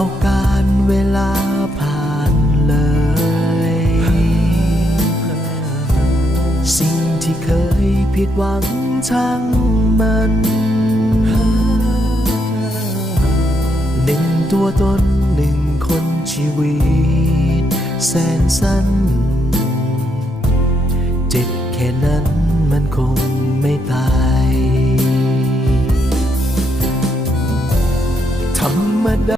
เอาการเวลาผ่านเลย สิ่งที่เคยผิดหวังช่างมัน หนึ่งตัวตนหนึ่งคนชีวิต แสนสั้น เจ็บแค่นั้นมันคงไม่ตายธรรมด